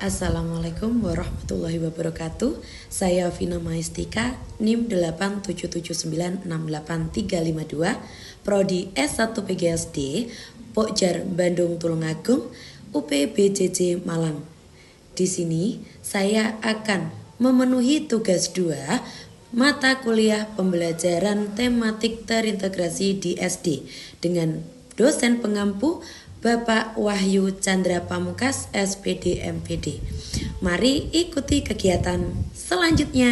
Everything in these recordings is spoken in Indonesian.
Assalamualaikum warahmatullahi wabarakatuh. Saya Vina Maistika, NIM 877968352, Prodi S1 PGSD, Pokjar Bandung Tulungagung, UPBJJ Malang. Di sini saya akan memenuhi tugas 2 mata kuliah pembelajaran tematik terintegrasi di SD dengan dosen pengampu Bapak Wahyu Chandra Pamungkas, SPD MPD. Mari ikuti kegiatan selanjutnya.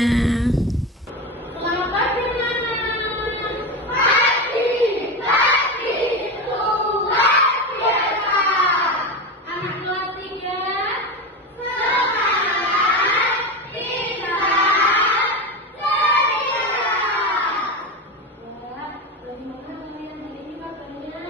Selamat pagi anak-anak. Pagi, luar biasa. Anak kelas 3, semangat, pintar, ceria. Ya, bagaimana kalian hari ini kabarnya?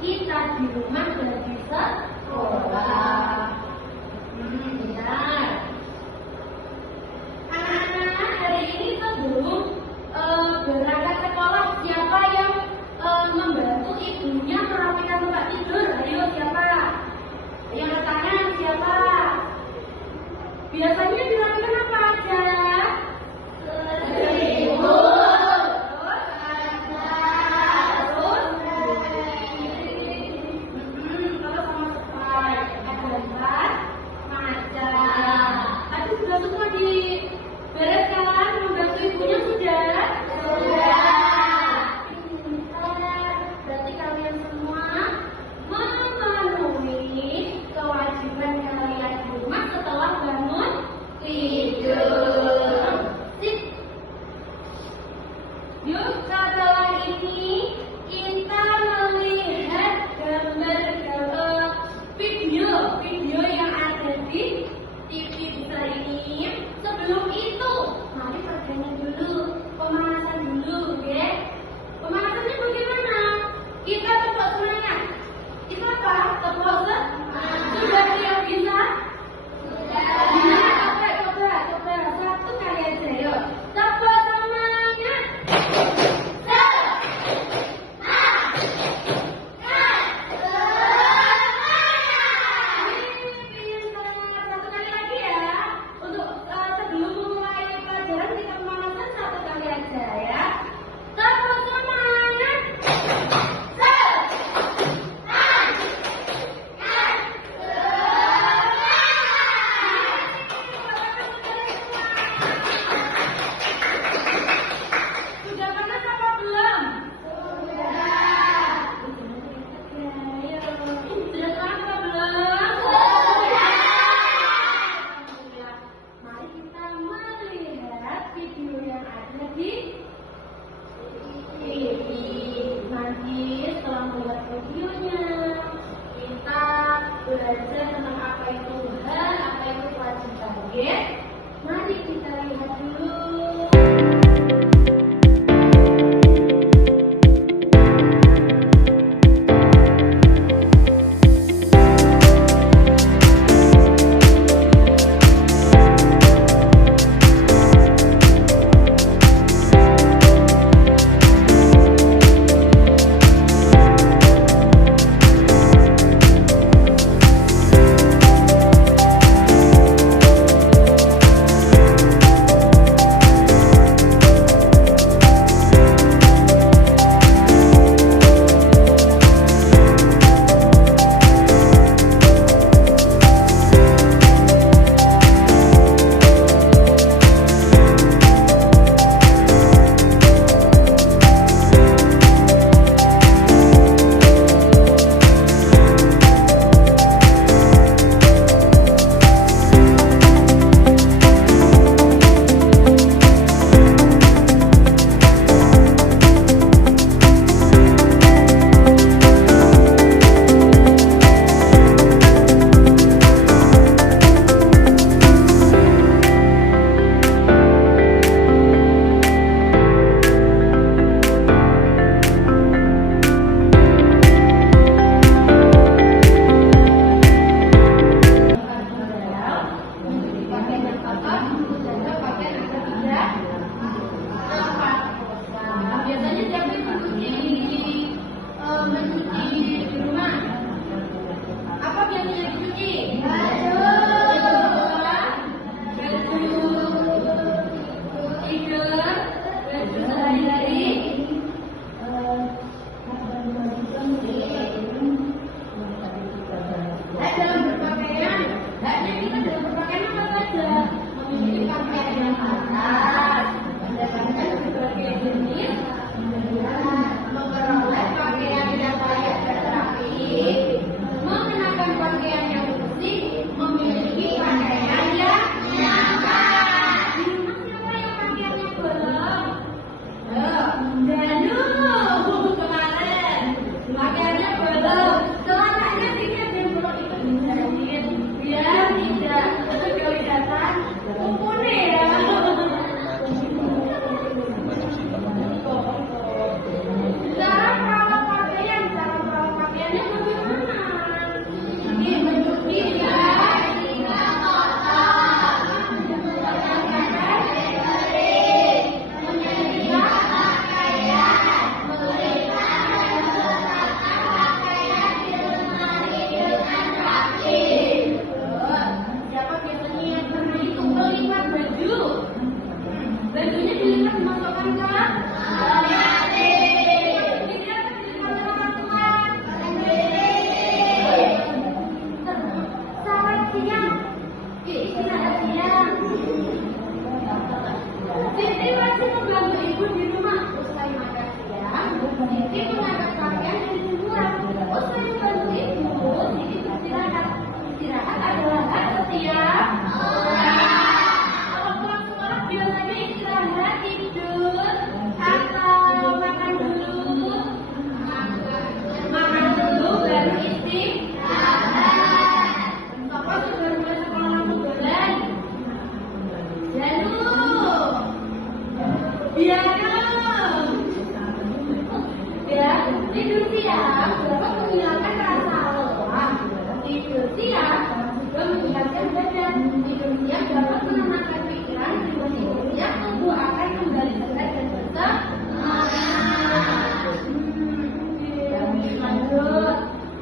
Kita di rumah dan di sekolah. Benar. Anak-anak, hari ini sebelum berangkat sekolah, siapa yang membantu ibunya merapikan tempat tidur? Ayo, siapa? Yang bertangan siapa? Biasanya dirapikan apa aja?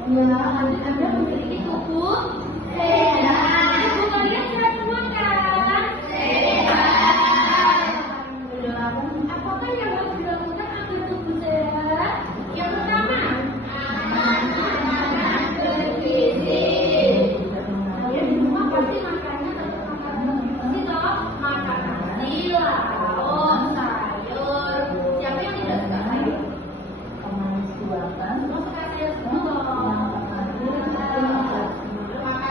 Ya, Anda memiliki tubuh sehat. Tubuh kalian sehat semua kan? Sehat. Apakah yang harus dilakukan agar tubuh sehat? Yang pertama, makanan bergizi. Kalian di rumah pasti makannya tetap makan bergizi toh, makan nasi, lauk, sayur. Siapa yang tidak suka sayur? Semua suka sayur semua. Makan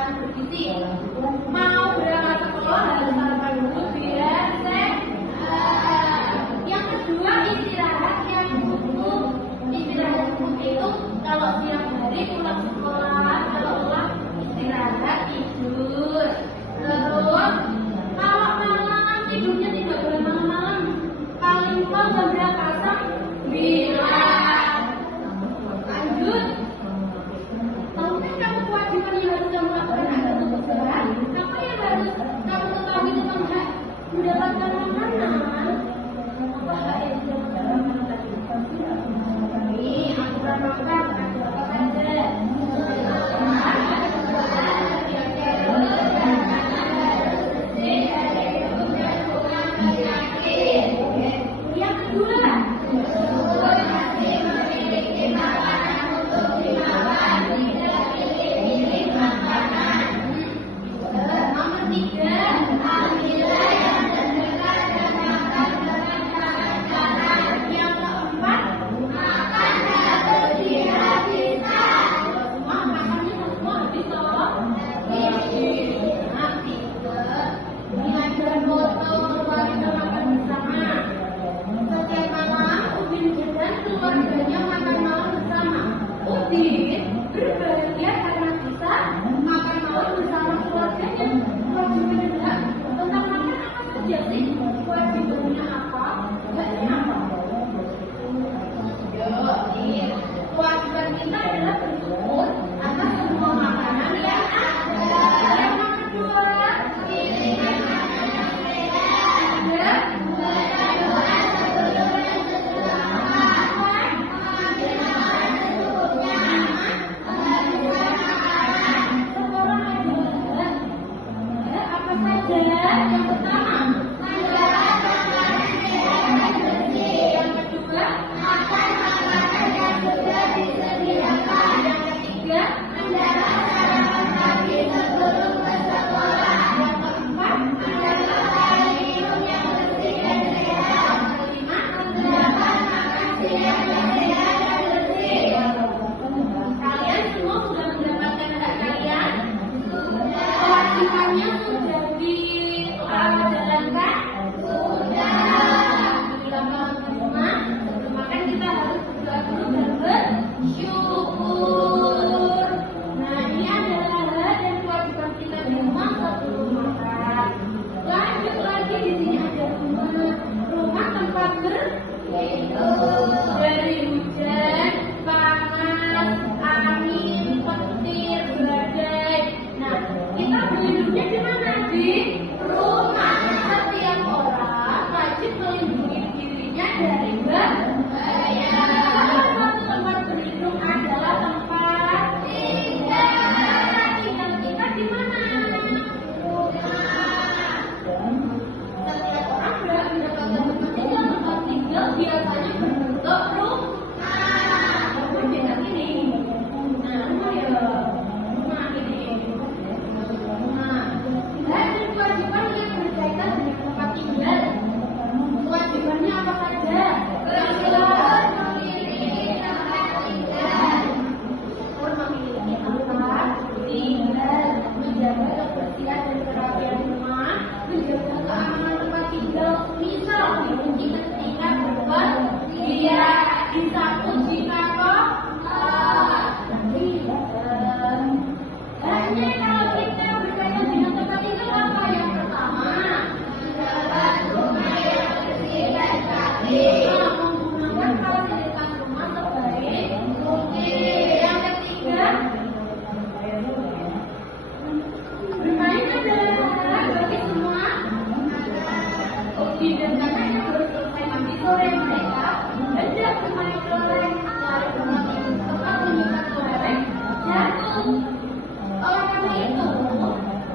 Karena itu,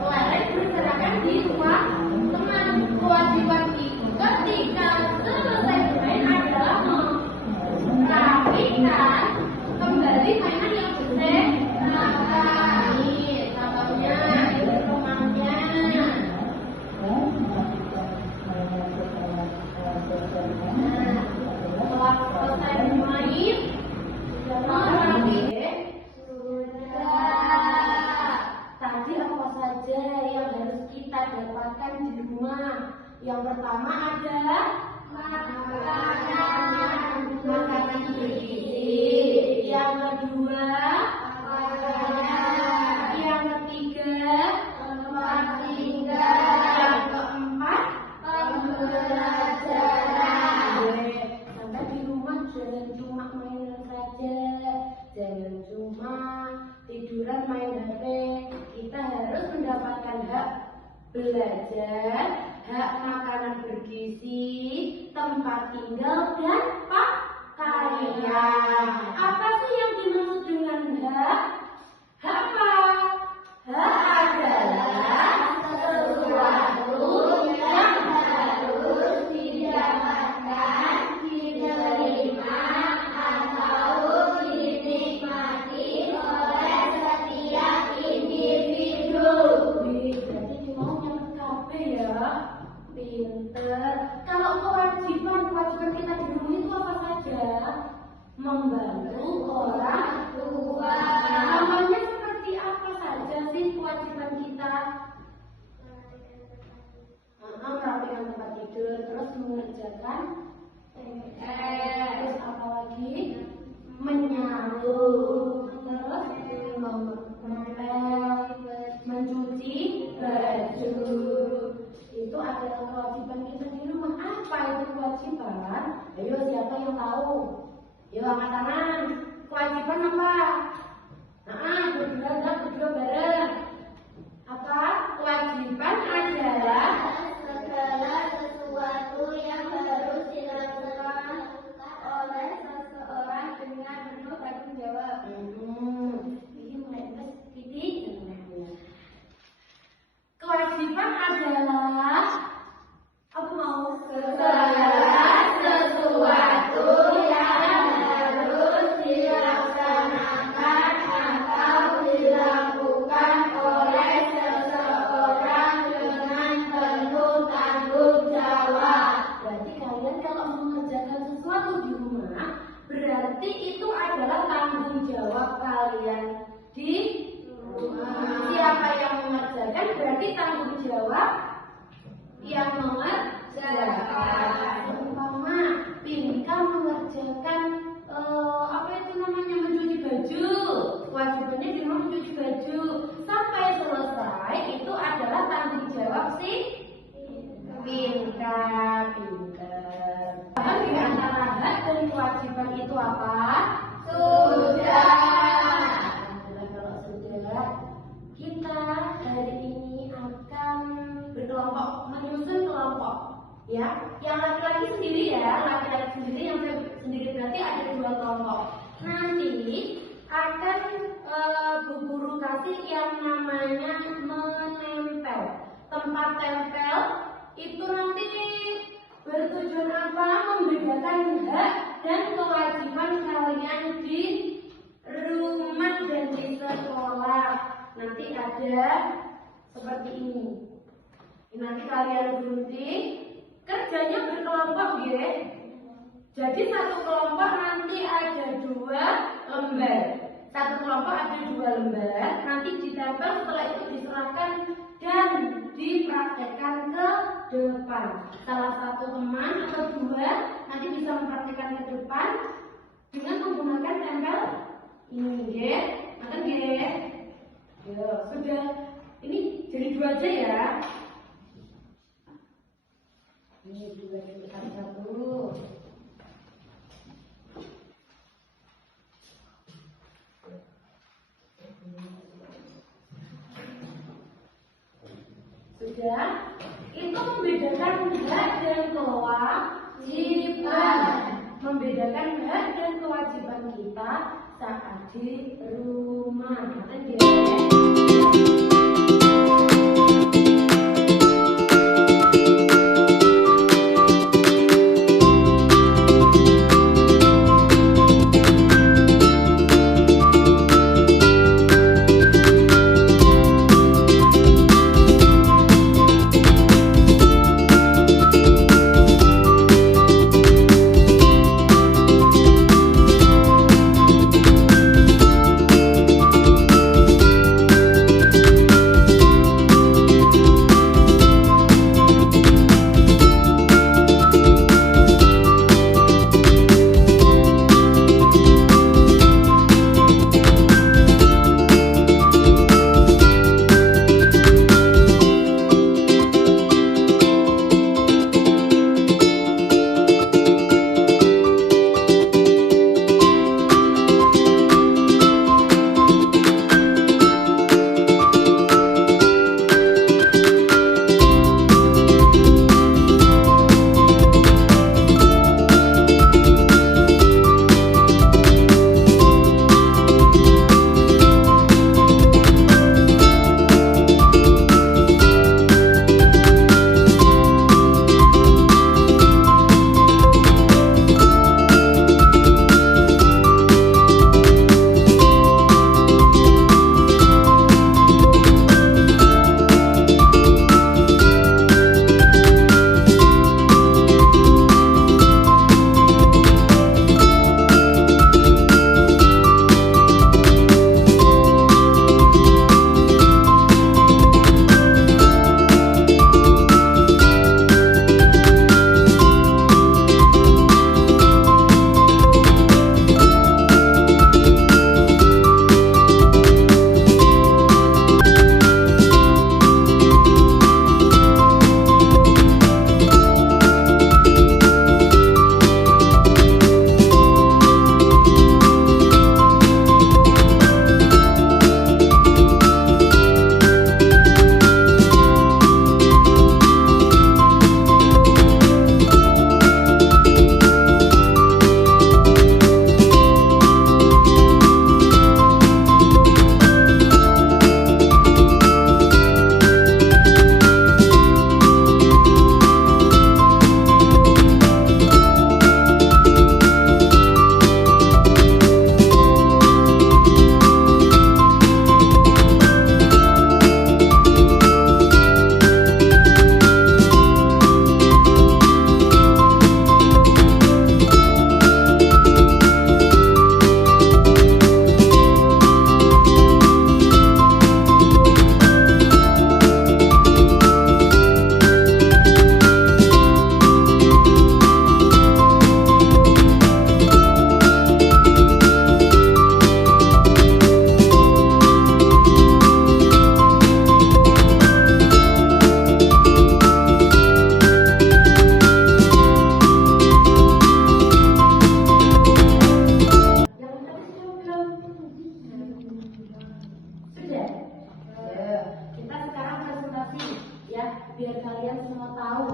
lereng berserakan di rumah teman. Kewajiban itu ketika selesai bermain adalah merapikan kembali mainan yang bersih. Nah, ini contohnya, ini rumahnya. Setelah selesai bermain, tadi apa saja yang harus kita dapatkan di rumah? Yang pertama ada makanan bergizi. Yang kedua, yang ketiga, tempat tinggal. Yang keempat, pembelajaran. Sampai di rumah jangan cuma mainan saja, jangan cuma tiduran main HP. Kita harus mendapatkan hak belajar, hak makanan bergizi, tempat tinggal, dan pakaian. Apa sih yang dimaksud dengan hak? Hak apa? Hak adalah sesuatu yang harus didapatkan, diterima, atau dinikmati oleh setiap individu. Jadi dimaunya KB ya, pinter. Kalau kewajiban kita di rumah itu apa saja? Membantu orang tua. Namanya seperti apa saja sih kewajiban kita? Merapikan tempat tidur, terus mengerjakan terus apa lagi? Menyalu, terus mengepel, mencuci baju. Itu adalah kewajiban kita di rumah. Apa itu kewajiban? Ayo, siapa yang tahu? Yuk, angkat tangan. Kewajiban apa? Berdua bareng. Apa? Kewajiban adalah segala sesuatu yang harus dilakukan oleh seseorang dengan penuh tanggung jawab. Ini mulai titik. Kewajiban adalah apa mau? Segala sesuatu yang harus dilaksanakan atau dilakukan oleh seseorang dengan penuh tanggung jawab. Berarti kalian kalau mengerjakan sesuatu di rumah, berarti itu adalah tanggung jawab kalian di rumah. Siapa yang mengerjakan berarti tanggung jawab yang mengerjakan. Umpama Pinka mengerjakan apa itu namanya, mencuci baju. Kewajibannya di rumah mencuci baju sampai selesai, itu adalah tanggung jawab si Pinka. Pinter. Di antara hak dan kewajiban itu apa? Sudah. Kalau sudah, kita hari ini akan berkelompok, menyusun kelompok. Ya, yang laki-laki sendiri ya, laki-laki sendiri, yang sendiri berarti ada 2 kelompok. Nanti akan Bu Guru kasih yang namanya menempel. Tempat tempel itu nanti bertujuan apa? Membedakan hak dan kewajiban kalian di rumah dan di sekolah. Nanti ada seperti ini. Nanti kalian gunting. Kerjanya berkelompok ya. Jadi satu kelompok nanti ada 2 lembar. Satu kelompok ada 2 lembar. Nanti ditempel, setelah itu diserahkan dan dipraktekkan ke depan. Salah satu teman atau 2 nanti bisa mempraktekkan ke depan dengan menggunakan tempel ini ya. Makan ya. Ya, sudah. Ini jadi 2 aja ya. Ini 2 satu. Sudah. Itu membedakan hak dan kewajiban. Membedakan hak dan kewajiban kita saat di rumah. Kan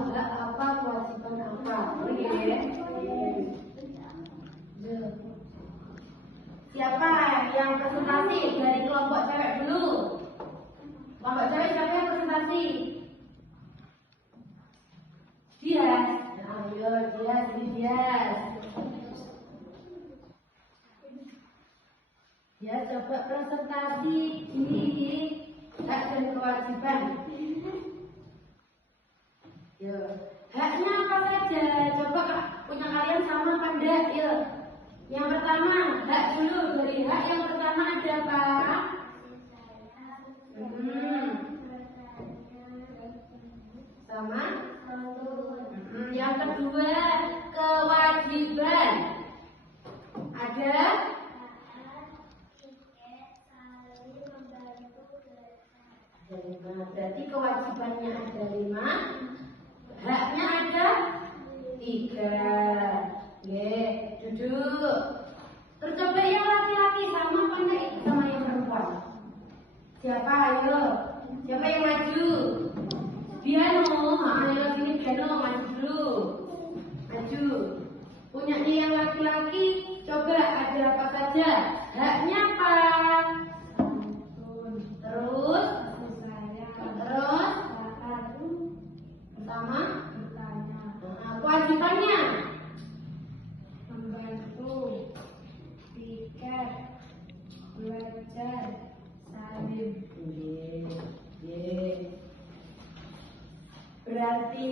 hak apa, kewajiban apa. Oke. Siapa yang presentasi dari kelompok cewek dulu? Kelompok cewek siapa yang presentasi? Dia. Ayo, dia. Ya, coba presentasi di hak dan kewajiban. Yo, haknya apa saja? Coba punya kalian sama apa enggak? Yo. Yang pertama, hak dulu. Dari hak yang pertama ada apa? Sama? Yang kedua, kewajiban. Ada? Berarti kewajibannya ada 5, haknya ada 3. Duduk. Terus coba yang laki-laki sama apa enggak sama yang perempuan? Siapa? Ayo. Siapa yang maju? Piano. Ayo sini piano, maju dulu. Maju. Punyanya yang laki-laki, coba ada apa saja? Haknya apa? Terus sama kewajibannya membantu, tiket, belajar, salim. Berarti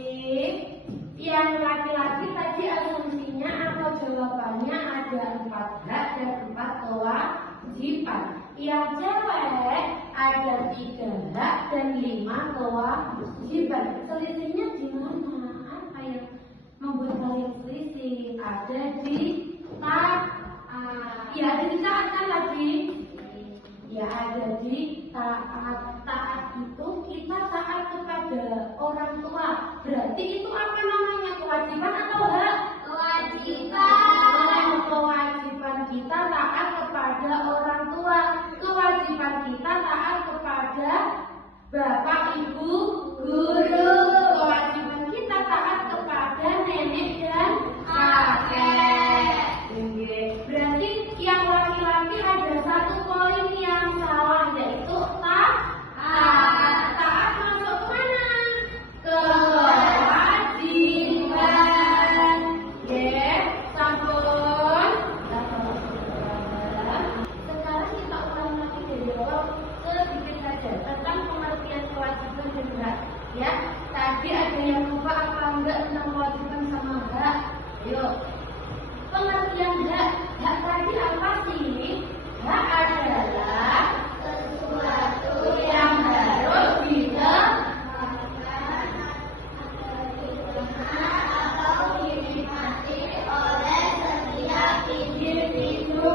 yang laki-laki tadi asumsinya atau jawabannya ada 4 hak dan 4 kewajiban. Yang cewek ada 3 hak dan 5 kewajiban. Selisihnya di mana? Apa yang membuat kalian selisih? Ada di taat. Ya, ada di taat kan lagi? Ya, ada di taat. Taat itu kita taat kepada orang tua. Berarti itu apa namanya? Kewajiban atau hak? Kewajiban. Kewajiban kita taat kepada orang tua. Kewajiban kita taat kepada bapak, ibu, guru. Kewajiban kita taat kepada nenek dan kakek. Berarti yang laki-laki ada 1 poin yang salah, yaitu taat. Taat masuk mana? Kewajiban. Sampun. Sekarang kita ulang lagi dari awal sedikit saja tentang pengertian kewajiban dan hak. Ya, tadi ada yang lupa apa enggak tentang kewajiban sama hak? Ayo. Pengertian hak. Hak tadi apa sih? Hak adalah sesuatu yang harus diterapkan atau dinikmati oleh setiap individu.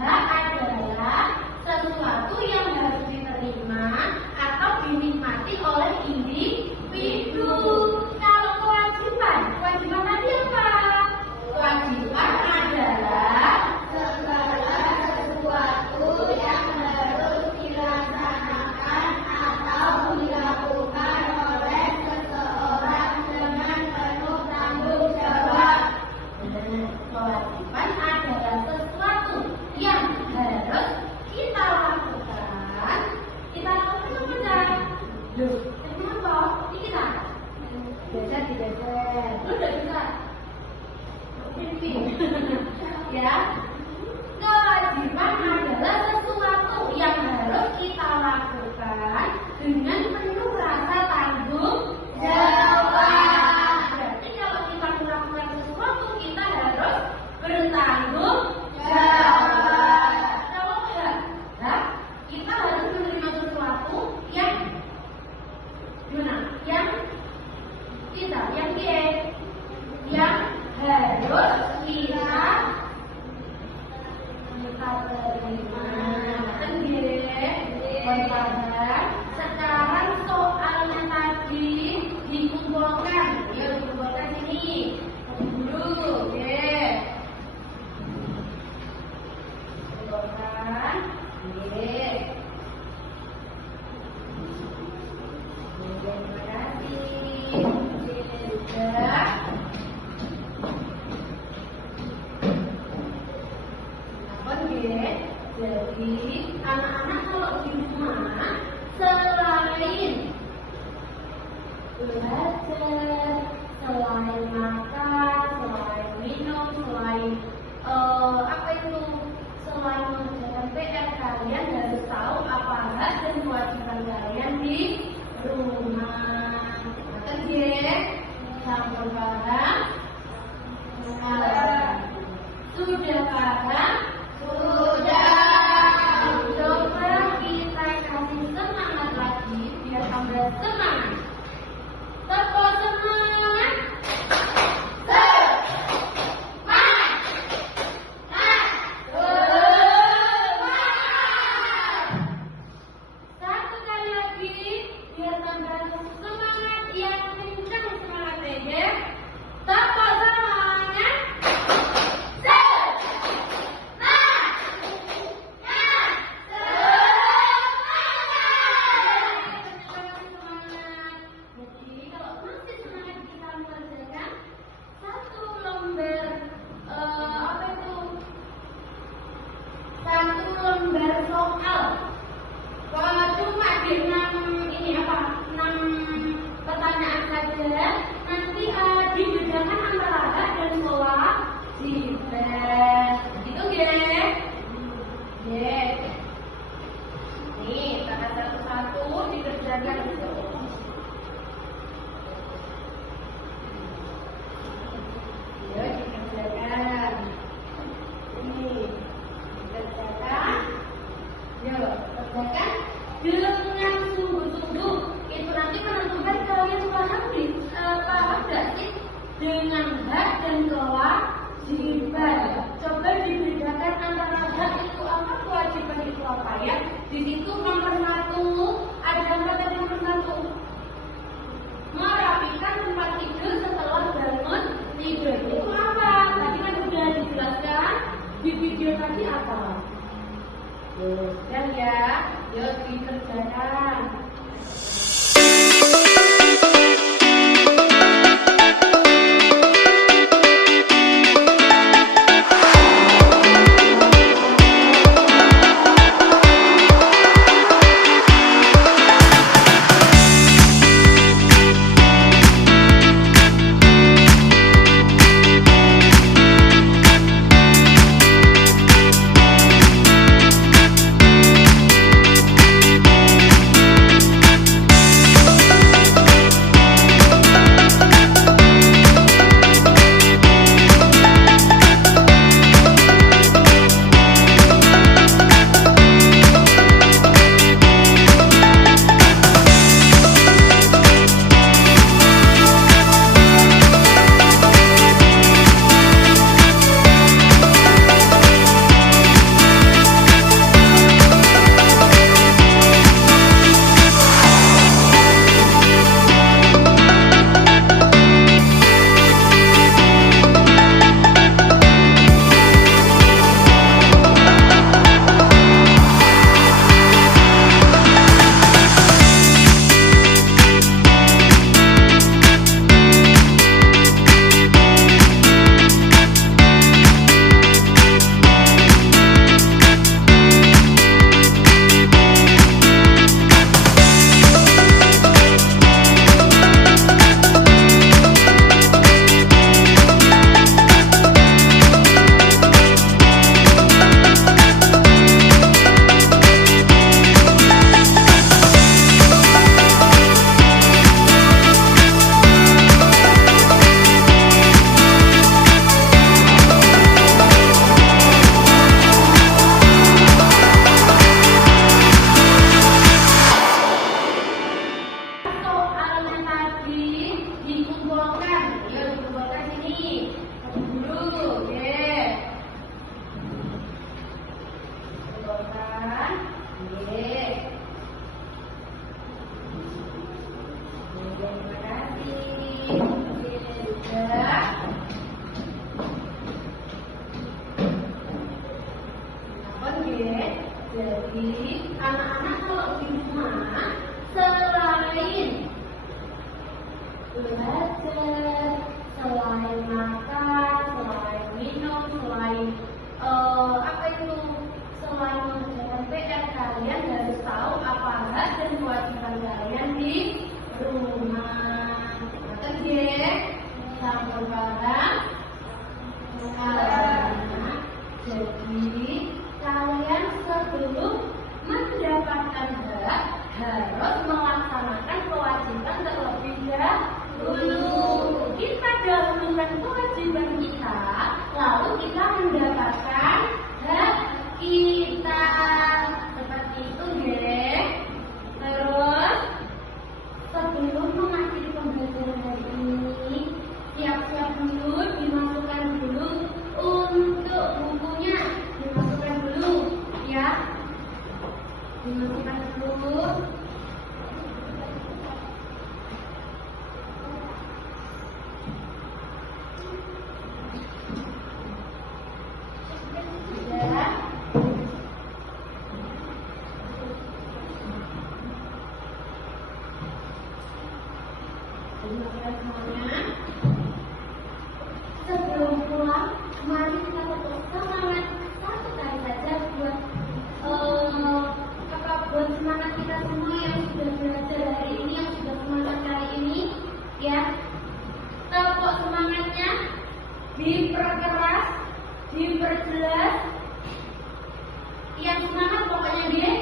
Hak adalah sesuatu yang harus diterima atau dinikmati oleh individu. Kalau kewajiban tadi apa? Kewajiban adalah segala sesuatu yang harus dilaksanakan atau dilakukan oleh seseorang dengan penuh tanggung jawab. Kewajiban adalah sesuatu yang harus kita lakukan. Kita lakukan apa? Loh, kenapa? Ini kita belajar di belajar. Lu udah bisa? Ya, kewajiban adalah sesuatu yang harus kita lakukan dengan penuh rasa tanggung jawab. Berarti kalau kita melakukan sesuatu kita harus bertanggung jawab. Kalau enggak, kita harus menerima sesuatu yang gimana? Yang kita, yang dia, yang harus kita terima. Sekarang soalnya tadi dikumpulkan. Yuk dikumpulkan ini dulu, kumpulkan, terima kasih. satu dikerjakan itu. Ya, dikerjakan. Ini dikerjakan. Yuk, kerjakan dengan sungguh-sungguh. Itu nanti menentukan kalian paham nggak sih dengan hak dan kewajiban. Coba dibedakan antara hak itu apa, kewajiban itu apa ya. Di situ nomor 1 ada kata nomor 1. Merapikan tempat tidur setelah bangun tidur. Itu apa? Tadi kan sudah dijelaskan di video tadi apa? Dan ya, yuk dikerjakan. Jadi anak-anak kalau di rumah selain belajar, selain makan, selain minum, selain selain mengerjakan PR, kalian harus tahu apa hak dan kewajiban kalian di rumah. Oke, sampai paham? Jadi kalian sebelum mendapatkan hak harus melaksanakan kewajiban terlebih dahulu. Kita dahulukan kewajiban kita, lalu kita mendapatkan hak kita. Seperti itu, deh. Terus sebelum mengakhiri pembelajaran hari ini, siap-siap dulu, dimasukkan dulu untuk bukunya, dimasukkan dulu ya, dimasukkan dulu. Ya. Dimasukkan semuanya. Sebelum pulang, mari kita tetap semangat satu kali saja buat buat semangat kita semua yang sudah belajar hari ini, yang sudah semangat kali ini, ya. Tepuk semangatnya, diperkeras, diperjelas. Yang semangat pokoknya dia.